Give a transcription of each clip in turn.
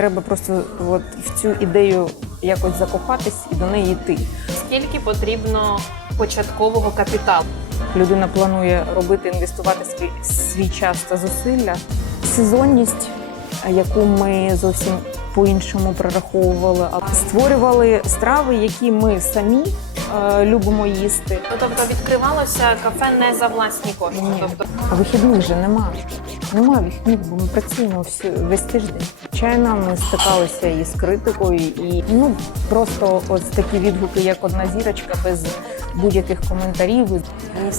Треба просто от в цю ідею якось закохатись і до неї йти. Скільки потрібно початкового капіталу? Людина планує робити, інвестувати свій, свій час та зусилля. Сезонність, яку ми зовсім по-іншому прораховували, а створювали страви, які ми самі е, любимо їсти. Ну тобто відкривалося кафе не за власні кошти. Ні. Тобто вихідних же нема. Нема вихідних, бо ми працюємо всю, весь тиждень. Звичайно, ми стикалися і з критикою, і ну просто ось такі відгуки, як одна зірочка, без будь-яких коментарів.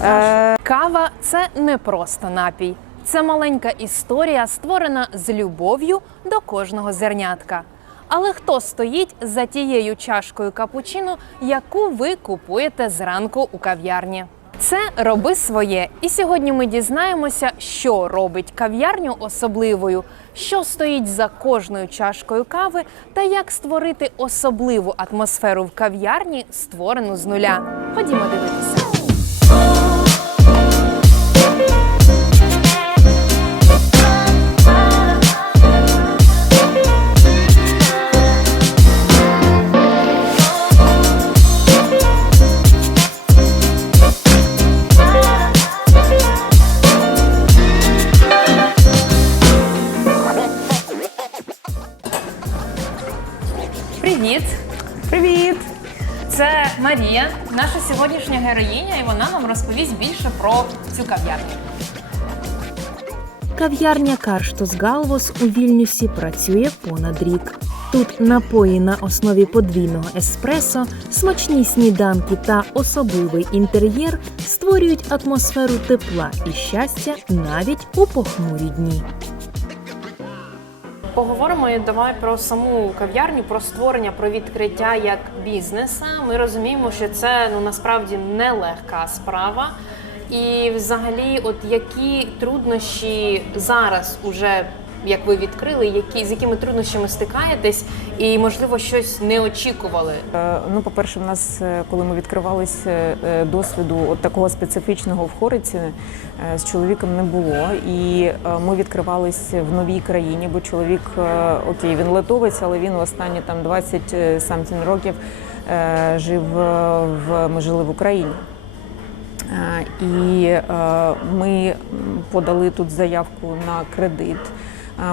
Е, кава це не просто напій. Це маленька історія, створена з любов'ю до кожного зернятка. Але хто стоїть за тією чашкою капучино, яку ви купуєте зранку у кав'ярні? Це роби своє. І сьогодні ми дізнаємося, що робить кав'ярню особливою, що стоїть за кожною чашкою кави, та як створити особливу атмосферу в кав'ярні, створену з нуля. Ходімо дивитися. Привіт! Це Марія, наша сьогоднішня героїня, і вона нам розповість більше про цю кав'ярню. Кав'ярня Карштос Галвос у Вільнюсі працює понад рік. Тут напої на основі подвійного еспресо, смачні сніданки та особливий інтер'єр створюють атмосферу тепла і щастя навіть у похмурі дні. Поговоримо давай про саму кав'ярню, про створення, про відкриття як бізнеса. Ми розуміємо, що це ну насправді нелегка справа. І взагалі, от які труднощі зараз уже як ви відкрили, які з якими труднощами стикаєтесь, і можливо щось не очікували. Е, Ну, по-перше, в нас, е, коли ми відкривалися, е, досвіду от такого специфічного в Хориці з чоловіком не було. І ми відкривалися в новій країні, бо чоловік, окей, він литовець, але він в останні там 20 самтін років жив в ми жили в Україні. І ми подали тут заявку на кредит.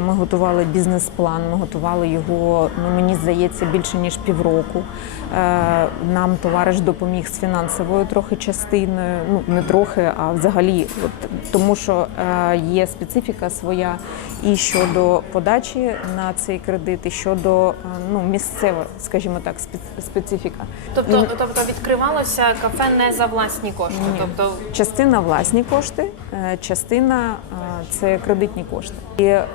Ми готували бізнес-план, ми готували його, ну мені здається, більше ніж півроку. Е, Нам товариш допоміг з фінансовою трохи частиною, ну не трохи, а взагалі, от, тому що е, є специфіка своя і щодо подачі на цей кредит, і щодо е, ну, місцева, скажімо так, специфіка. Тобто, тобто відкривалося кафе не за власні кошти. Ні. Тобто, Частина власні кошти, частина це кредитні кошти. І е,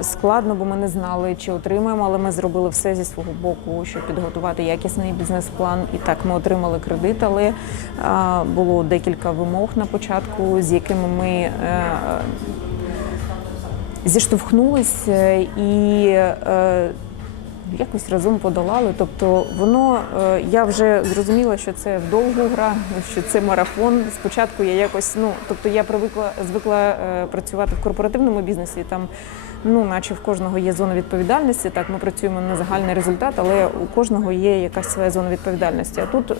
складно, бо ми не знали, чи отримаємо, але ми зробили все зі свого боку, щоб підготувати якісний бізнес-план. І так ми отримали кредит, але е, було декілька вимог на початку, з якими ми. е, Зіштовхнулися і е, якось разом подолали. Тобто, воно е, я вже зрозуміла, що це довгу гра, що це марафон. Спочатку я якось, ну тобто я привикла звикла е, працювати в корпоративному бізнесі. Там, ну, наче в кожного є зона відповідальності. Так, ми працюємо на загальний результат, але у кожного є якась своя зона відповідальності. А тут е,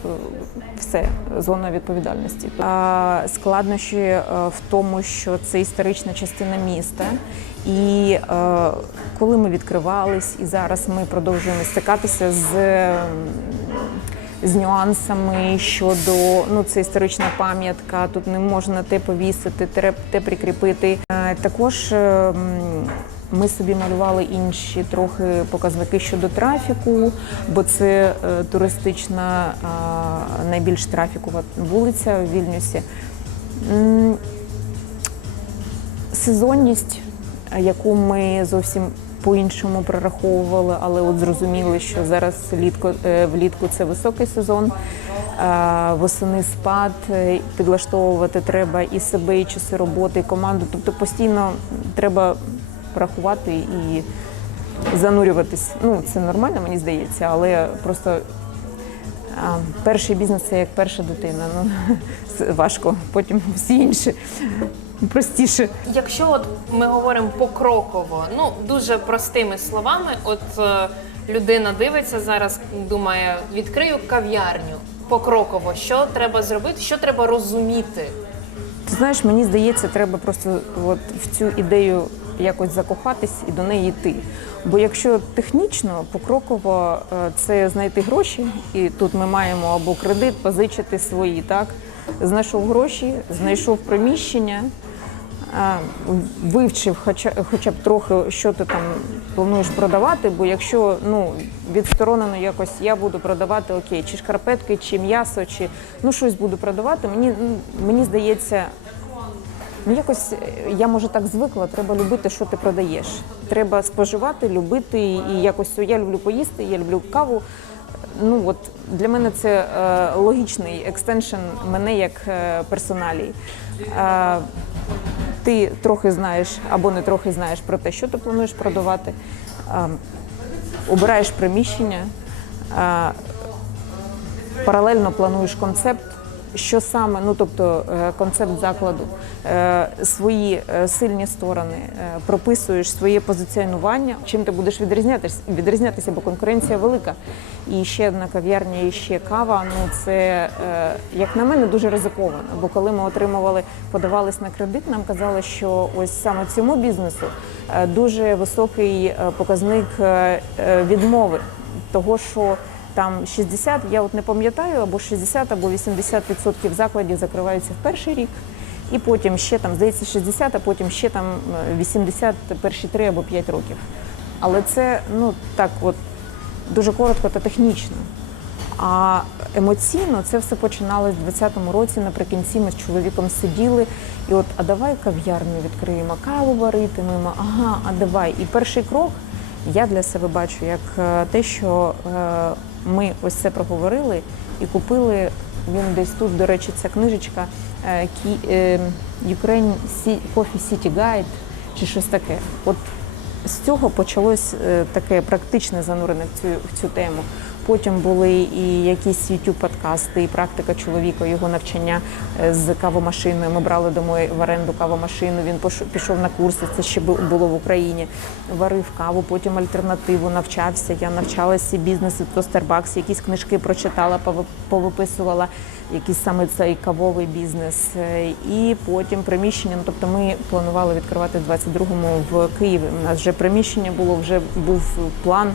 все зона відповідальності. А складнощі в тому, що це історична частина міста. І е, коли ми відкривались, і зараз ми продовжуємо стикатися з, з нюансами щодо ну це історична пам'ятка, тут не можна те повісити, те, те прикріпити. Е, також. е, ми собі малювали інші трохи показники щодо трафіку, бо це е, туристична е, найбільш трафікова вулиця в Вільнюсі. Сезонність, яку ми зовсім по-іншому прораховували, але от зрозуміли, що зараз літко, е, влітку це високий сезон, е, восени спад, е, підлаштовувати треба і себе, і часи роботи, і команду. Тобто постійно треба рахувати і занурюватись. Ну, це нормально, мені здається, але просто а, перший бізнес це як перша дитина. Ну, важко, потім всі інші. Простіше. Якщо от ми говоримо покроково, ну дуже простими словами, от е, людина дивиться зараз, думає, відкрию кав'ярню. Покроково, що треба зробити, що треба розуміти. Ти знаєш, мені здається, треба просто от в цю ідею якось закохатись і до неї йти. Бо якщо технічно, покроково е, це знайти гроші, і тут ми маємо або кредит, позичити свої, так? Знайшов гроші, знайшов приміщення, вивчив хоча, хоча б трохи, що ти там плануєш продавати, бо якщо ну, відсторонено якось я буду продавати окей, чи шкарпетки, чи м'ясо, чи ну щось буду продавати, мені, ну, мені здається, Ну, якось е, я може так звикла. Треба любити, що ти продаєш. Треба споживати, любити і якось я люблю поїсти, я люблю каву. Ну от для мене це е, логічний екстеншн мене як е, персоналії. Е, ти трохи знаєш або не трохи знаєш про те, що ти плануєш продавати. Е, обираєш приміщення, е, паралельно плануєш концепт. Що саме, ну тобто е, концепт закладу, е, свої е, сильні сторони, прописуєш своє позиціонування, чим ти будеш відрізнятися, відрізнятися, бо конкуренція велика. І ще одна кав'ярня, і ще кава. Ну це як на мене дуже ризиковано. Бо коли ми отримували, подавались на кредит, нам казали, що ось саме цьому бізнесу дуже високий показник відмови того, що там 60, я от не пам'ятаю, або 60, або 80% закладів закриваються в перший рік, і потім ще там, здається, 60, а потім ще там е, 80 перші 3 або 5 років. Але це ну так, от дуже коротко та технічно. А емоційно це все починалось в 20-му році. Наприкінці ми з чоловіком сиділи, і от, а давай кав'ярню відкриємо, каву варитимемо, ага, а давай. І перший крок я для себе бачу як е, те, що е, ми ось це проговорили і купили. Він десь тут, до речі, ця книжечка е, е, Ukraine Coffee City Guide чи щось таке. От з цього почалось е, таке практичне занурення в цю, в цю тему. Потім були і якісь youtube подкасти, і практика чоловіка, його навчання е, з кавомашиною. Ми брали домой в оренду кавомашину. Він пішов на курси. Це ще було в Україні. Варив каву, потім альтернативу навчався. Я навчалася бізнесу то Starbucks, якісь книжки прочитала, повиписувала якийсь саме цей кавовий бізнес. Е, І потім приміщення. Ну, тобто ми планували відкривати в 22-му в Києві. У нас вже приміщення було, вже був план.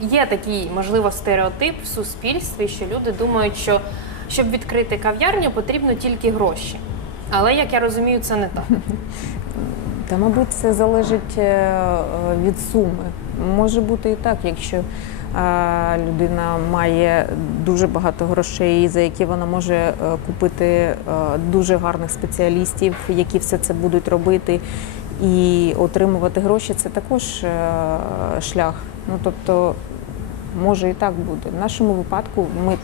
Є такий, можливо, стереотип в суспільстві, що люди думають, що щоб відкрити кав'ярню, потрібно тільки гроші. Але як я розумію, це не так. Та, мабуть, це залежить е, від суми. Може бути і так, якщо людина має дуже багато грошей, за які вона може е, купити е, дуже гарних спеціалістів, які все це будуть робити, і отримувати гроші це також е, шлях. Ну тобто, може і так буде. В нашому випадку ми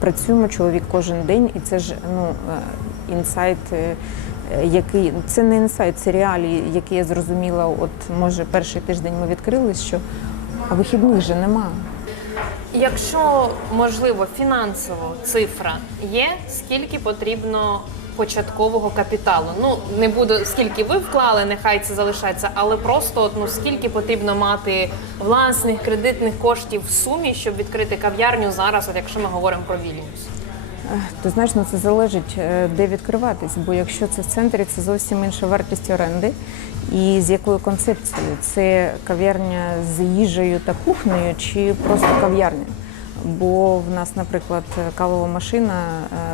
працюємо чоловік кожен день, і це ж ну е, інсайт, е, який це не інсайт, це реалії, які я зрозуміла. От може перший тиждень ми відкрились, що а вихідних же нема. Якщо можливо фінансово цифра є, скільки потрібно початкового капіталу? Ну не буду скільки ви вклали, нехай це залишається, але просто ну скільки потрібно мати власних кредитних коштів в сумі, щоб відкрити кав'ярню зараз, от якщо ми говоримо про Вільнюс. Е, Ти знаєш, ну це залежить, е, де відкриватись, бо якщо це в центрі, це зовсім інша вартість оренди. І з якою концепцією? Це кав'ярня з їжею та кухнею, чи просто кав'ярня? Бо в нас, наприклад, кавова машина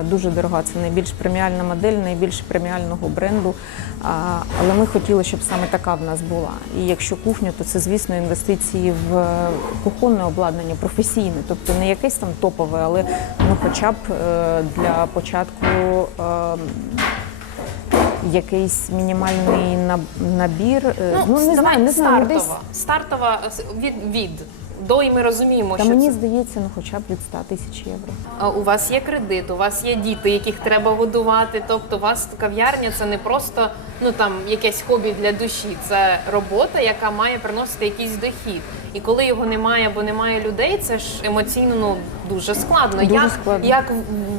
е, дуже дорога. Це найбільш преміальна модель, найбільш преміального бренду. Але ми хотіли, щоб саме така в нас була. І якщо кухня, то це, звісно, інвестиції в е, кухонне обладнання, професійне, тобто не якесь там топове, але ну, хоча б е, для початку. е, Якийсь мінімальний набір. Е, Ну, не знаю, не знаю, ну, стартова. десь Стартова від від до і ми розуміємо, та що мені це. здається, ну хоча б від 100 тисяч євро. А У вас є кредит, у вас є діти, яких треба годувати. Тобто, у вас кав'ярня це не просто ну там якесь хобі для душі, це робота, яка має приносити якийсь дохід. І коли його немає або немає людей, це ж емоційно ну дуже складно. Дуже як, складно. як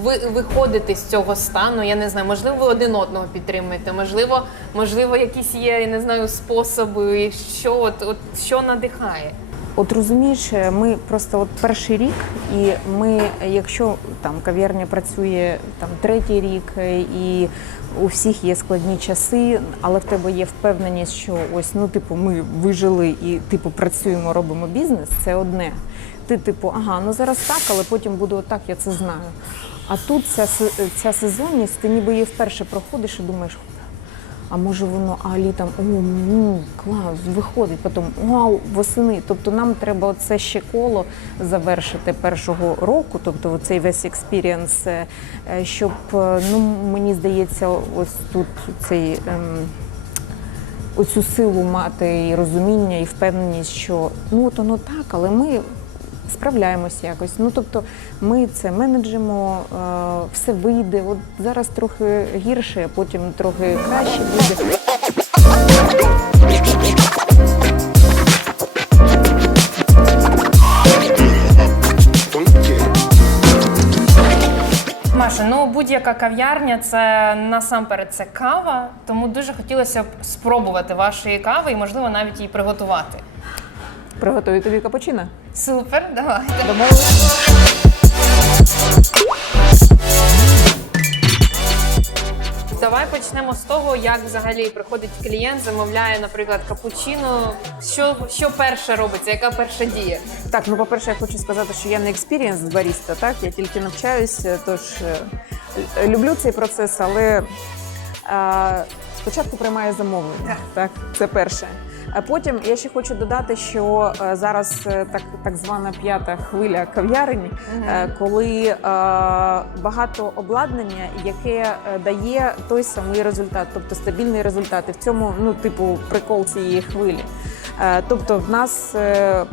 ви виходите з цього стану? Я не знаю, можливо, ви один одного підтримуєте, можливо, можливо, якісь є, я не знаю, способи, що от, от що надихає. От розумієш, ми просто от перший рік, і ми, якщо там кав'ярня працює там третій рік, е, і у всіх є складні часи, але в тебе є впевненість, що ось ну, типу, ми вижили і типу працюємо, робимо бізнес, це одне. Ти, типу, ага, ну зараз так, але потім буде отак, я це знаю. А тут ця, ця сезонність, ти ніби її вперше проходиш і думаєш, а може воно а літом о, ну, клас, виходить, потім вау, восени. Тобто нам треба це ще коло завершити першого року, тобто цей весь експірієнс, е, е, щоб е, ну мені здається, ось тут цей. Ем, Оцю силу мати і розуміння, і впевненість, що ну от воно так, але ми справляємось якось. Ну тобто ми це менеджимо, е, все вийде. От зараз трохи гірше, а потім трохи краще буде. Маша, ну будь-яка кав'ярня це насамперед це кава, тому дуже хотілося б спробувати вашої кави і, можливо, навіть її приготувати. Приготую тобі капучино. Супер, давайте. Домовились? Давай почнемо з того, як взагалі приходить клієнт, замовляє, наприклад, капучино. Що, що перше робиться? Яка перша дія? Так, ну по-перше, я хочу сказати, що я не експірієнс баріста, так я тільки навчаюся, тож е, люблю цей процес, але е, спочатку приймаю замовлення. Так, це перше. Потім я ще хочу додати, що е, зараз е, так, так звана п'ята хвиля кав'ярень, угу. коли е, багато обладнання, яке дає той самий результат, тобто стабільний результат. І в цьому ну, типу, прикол цієї хвилі. Е, Тобто, в нас, е,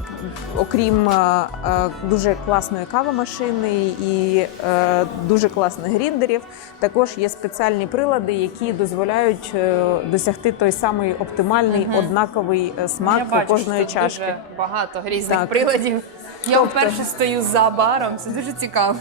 окрім е, дуже класної кавомашини і дуже класних гріндерів, також є спеціальні прилади, які дозволяють досягти той самий оптимальний однаковий е, смак Я у бачу, кожної що чашки. Дуже багато різних Так. приладів. Я Тобто- вперше стою за баром, це дуже цікаво.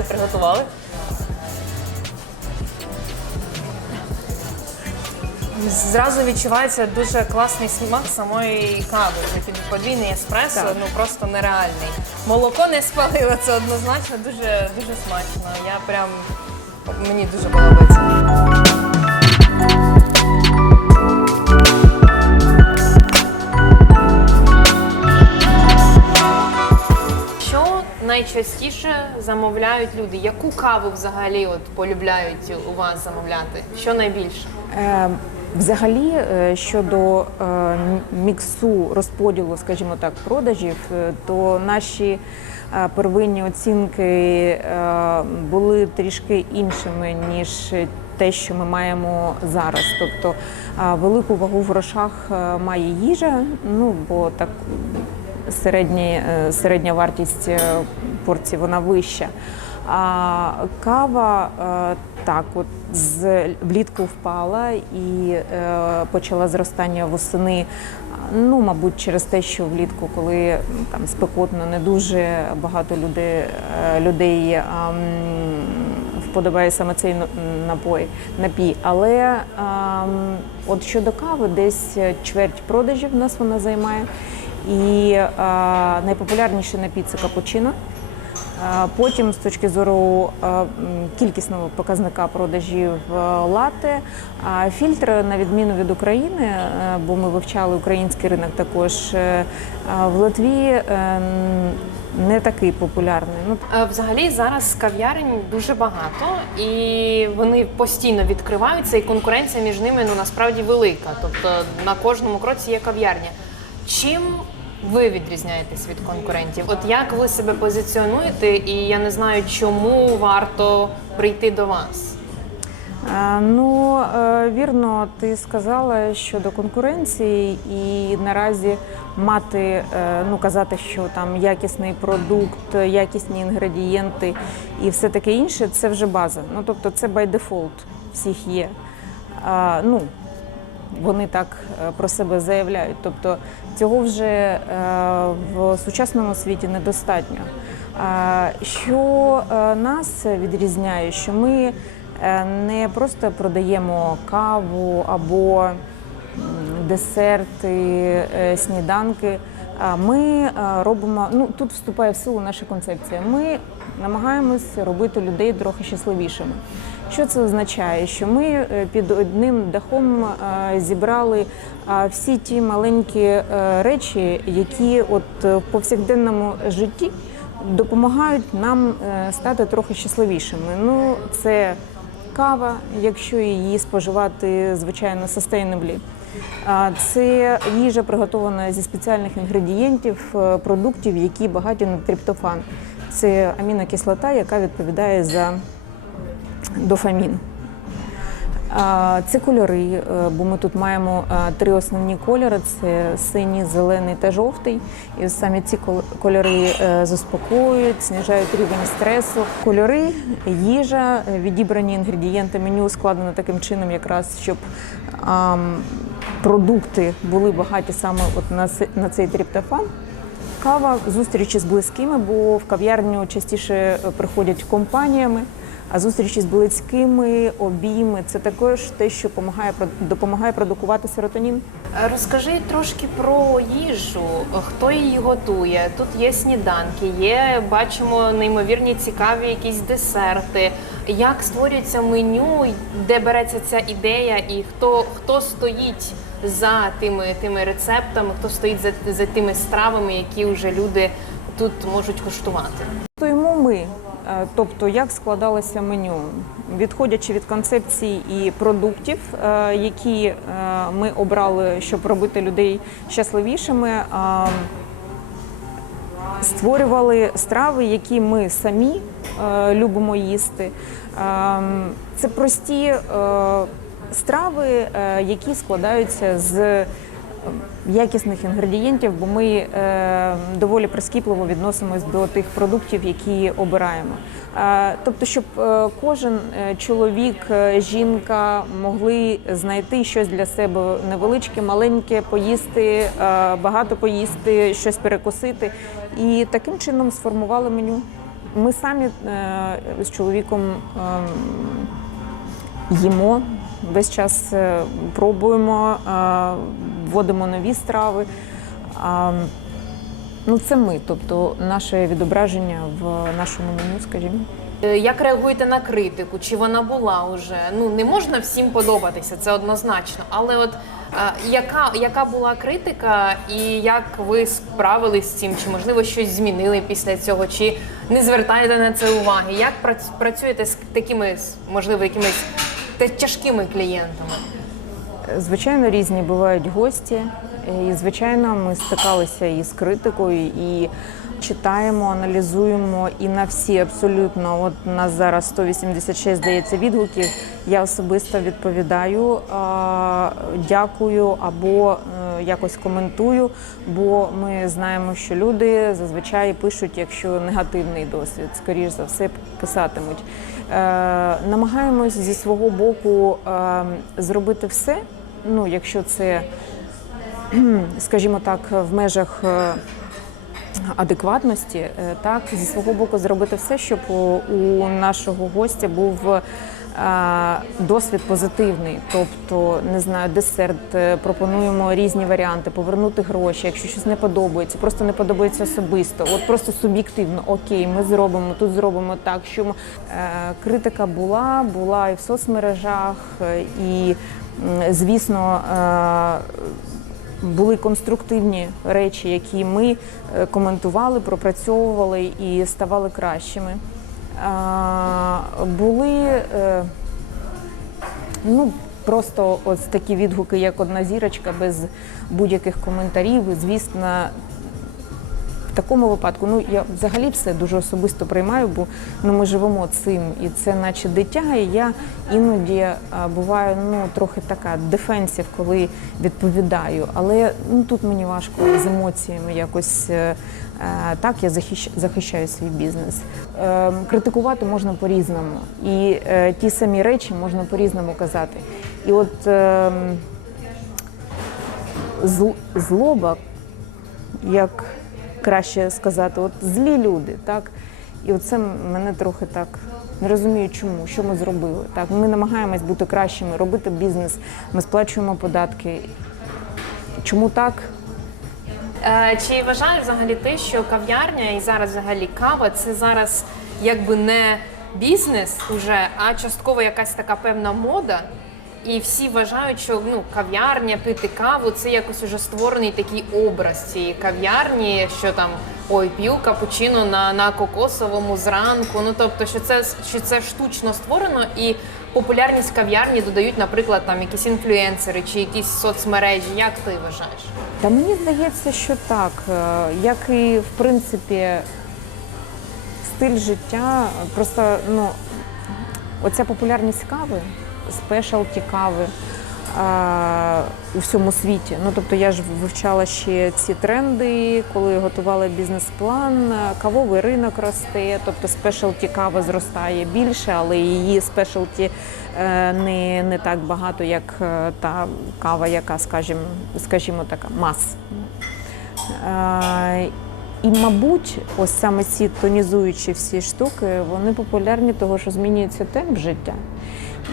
Каву, приготували. Зразу відчувається дуже класний смак самої кави. Такий подвійний еспресо, Так. ну просто нереальний. Молоко не спалило, це однозначно дуже дуже смачно. Я прям мені дуже подобається. Найчастіше замовляють люди? Яку каву взагалі от полюбляють у вас замовляти? Що найбільше? Е, Взагалі, е, щодо е, міксу розподілу, скажімо так, продажів, е, то наші е, первинні оцінки е, були трішки іншими ніж те, що ми маємо зараз. Тобто е, велику вагу в грошах має їжа, ну бо так середні, е, середня вартість е, порції вона вища. А кава е, так, от з влітку впала і почала зростання восени. Ну, мабуть, через те, що влітку, коли там спекотно, не дуже багато людей, людей вподобає саме цей н- напой, напій. Але от щодо кави, десь чверть продажів в нас вона займає. І е, найпопулярніший напій це капучино. Е, Потім, з точки зору е, кількісного показника продажів лате, а фільтр, на відміну від України, бо ми вивчали український ринок також, в Литві не такий популярний. Ну, Взагалі зараз кав'ярень дуже багато, і вони постійно відкриваються, і конкуренція між ними ну насправді велика. Тобто на кожному кроці є кав'ярня. Чим ви відрізняєтесь від конкурентів? От як ви себе позиціонуєте, і я не знаю, чому варто прийти до вас? Е, Ну, е, вірно, ти сказала щодо конкуренції, і наразі мати, е, ну казати, що там якісний продукт, якісні інгредієнти і все таке інше, це вже база. Ну тобто, це by default всіх є. Ну, вони так е, про себе заявляють. Тобто цього вже е, в сучасному світі недостатньо. Що е, нас відрізняє, що ми не просто продаємо каву або десерти, сніданки. Ми робимо, ну тут вступає в силу наша концепція. Ми намагаємось робити людей трохи щасливішими. Що це означає? Що ми е, під одним дахом е, зібрали е, всі ті маленькі речі, які от в повсякденному житті допомагають нам стати трохи щасливішими. Ну, це кава, якщо її споживати, звичайно, sustainably. Це їжа приготована зі спеціальних інгредієнтів, продуктів, які багаті на триптофан. Це амінокислота, яка відповідає за дофамін. Це кольори, е, бо ми тут маємо е, три основні кольори: це синій, зелений та жовтий. І саме ці кол- кольори е, заспокоюють, знижають рівень стресу. Кольори, їжа, відібрані інгредієнти меню складено таким чином, якраз щоб продукти були багаті саме от на цей триптофан. Кава, зустрічі з близькими, бо в кав'ярню частіше приходять компаніями. А зустрічі з близькими, обійми це також те, що допомагає допомагає продукувати серотонін. Е, Розкажи трошки про їжу, хто її готує. Тут є сніданки, є бачимо неймовірні цікаві якісь десерти. Як створюється меню, де береться ця ідея, і хто, хто стоїть за тими, тими рецептами, хто стоїть за, за тими стравами, які вже люди тут можуть куштувати. Е, тобто як складалося меню, відходячи від концепцій і продуктів, е, які е, ми обрали, щоб робити людей щасливішими. Створювали страви, які ми самі е, любимо їсти. Це прості е, страви, е, які складаються з е, якісних інгредієнтів, бо ми е, доволі прискіпливо відносимось до тих продуктів, які обираємо. Е, тобто, щоб е, кожен е, чоловік, е, жінка могли знайти щось для себе невеличке, маленьке, поїсти, е, багато поїсти, щось перекусити. І таким чином сформували меню. Ми самі е, з чоловіком ем, їмо, весь час е, пробуємо, е, вводимо нові страви. Ну, це ми, тобто наше відображення в нашому меню, скажімо. Е, Як реагуєте на критику? Чи вона була уже? Ну не можна всім подобатися, це однозначно. Але от е, яка, яка була критика, і як ви справились з цим? Чи можливо щось змінили після цього? Чи не звертаєте на це уваги? Як прац- працюєте з такими, можливо, якимись тяжкими клієнтами? Звичайно, різні бувають гості, і звичайно, ми стикалися і з критикою, і читаємо, аналізуємо і на всі абсолютно. От нас зараз 186, здається, відгуків. Я особисто відповідаю, дякую або е, якось коментую, бо ми знаємо, що люди зазвичай пишуть, якщо негативний досвід, скоріш за все писатимуть. Е, намагаємось зі свого боку е, зробити все. Ну, якщо це, скажімо так, в межах е, адекватності, е, так зі свого боку зробити все, щоб у нашого гостя був досвід позитивний. Тобто, не знаю, десерт, е, пропонуємо різні варіанти, повернути гроші, якщо щось не подобається, просто не подобається особисто. От просто суб'єктивно, окей, ми зробимо, тут зробимо так. Що. Е, критика була, була і в соцмережах, е, і, звісно, е, були конструктивні речі, які ми е, коментували, пропрацьовували і ставали кращими. Були е, ну, просто ось такі відгуки, як одна зірочка, без будь-яких коментарів. Звісно, такому випадку, ну я взагалі все дуже особисто приймаю, бо ну ми живемо цим, і це наче дитя. І я іноді а, буваю ну трохи така дефенсів, коли відповідаю. Але ну тут мені важко з емоціями якось. е, е, Так, я захищ- захищаю свій бізнес. Е, критикувати можна по-різному, і е, ті самі речі можна по-різному казати. І от е, злоба як краще сказати, от злі люди, так? І оце мене трохи так не розумію, чому, що ми зробили. Так, ми намагаємось бути кращими, робити бізнес, ми сплачуємо податки. Чому так? Е, Чи вважаєш взагалі ти, що кав'ярня і зараз взагалі кава це зараз якби не бізнес уже, а частково якась така певна мода? І всі вважають, що ну кав'ярня, пити каву це якось уже створений такий образ цієї кав'ярні, що там ой, п'ю капучино на, на кокосовому зранку. Ну тобто, що це що це штучно створено і популярність кав'ярні додають, наприклад, там якісь інфлюенсери чи якісь соцмережі. Як ти вважаєш? Та мені здається, що так. Е, Як і в принципі стиль життя, просто ну, оця популярність кави, спешалті кави а, у всьому світі. Ну, тобто я ж вивчала ще ці тренди, коли готувала бізнес-план. Кавовий ринок росте, тобто спешалті кава зростає більше, але її спешалті е, не, не так багато, як е, та кава, яка, скажімо, скажімо така, мас. Е, І, мабуть, ось саме ці тонізуючі всі штуки, вони популярні, того що змінюється темп життя.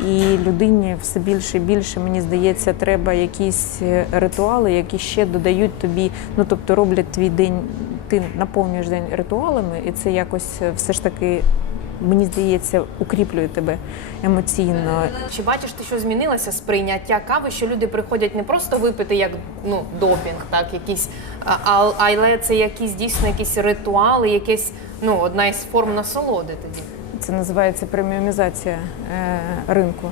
І людині все більше і більше, мені здається, треба якісь е, ритуали, які ще додають тобі, ну тобто роблять твій день, ти наповнюєш день ритуалами, і це якось е, все ж таки, мені здається, укріплює тебе емоційно. Чи бачиш ти, що змінилося сприйняття кави, що люди приходять не просто випити як ну допінг, так якісь, а, але це якісь дійсно якісь ритуали, якесь ну одна із форм насолоди тоді. Це називається преміумізація е, ринку.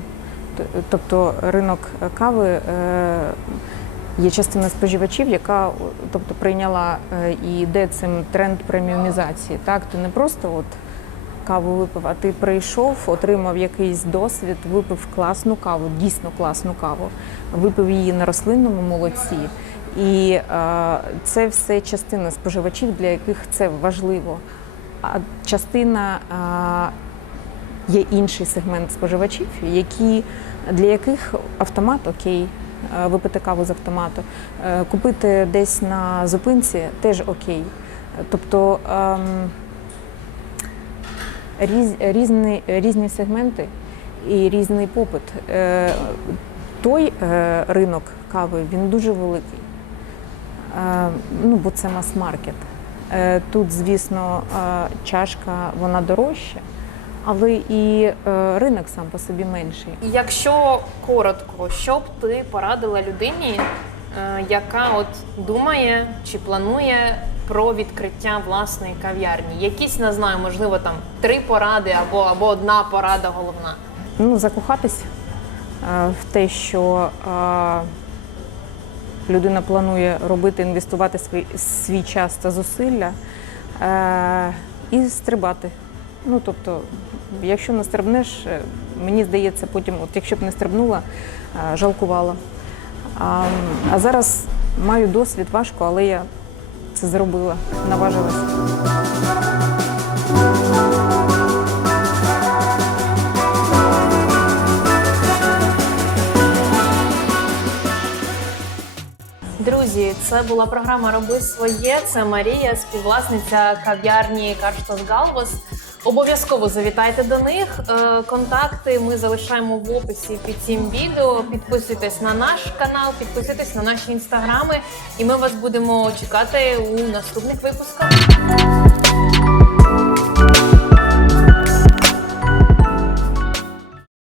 Тобто ринок кави е, є частина споживачів, яка тобто, прийняла е, і йде цим тренд преміумізації. Так, ти не просто от каву випив, а ти прийшов, отримав якийсь досвід, випив класну каву, дійсно класну каву, випив її на рослинному молоці. І це все частина споживачів, для яких це важливо. А частина є інший сегмент споживачів, які, для яких автомат окей, е, випити каву з автомату, е, купити десь на зупинці теж окей. Тобто ем, різ, різні, різні сегменти і різний попит. Е, Той ринок кави він дуже великий. Ну, бо це мас-маркет. Тут, звісно, чашка вона дорожча, але і е, ринок сам по собі менший. Якщо коротко, що б ти порадила людині, е, яка от думає чи планує про відкриття власної кав'ярні? Якісь не знаю, можливо, там три поради або, або одна порада головна. Ну, закохатись е, в те, що людина планує робити, інвестувати свій, свій час та зусилля і стрибати. Ну, тобто, якщо не стрибнеш, е, мені здається, потім, от якщо б не стрибнула, жалкувала. А, а зараз маю досвід важко, але я це зробила, наважилася. Друзі, це була програма Роби своє. Це Марія, співвласниця кав'ярні Карштос Галвос. Обов'язково завітайте до них. Е, Контакти ми залишаємо в описі під цим відео. Підписуйтесь на наш канал, підписуйтесь на наші інстаграми, і ми вас будемо чекати у наступних випусках.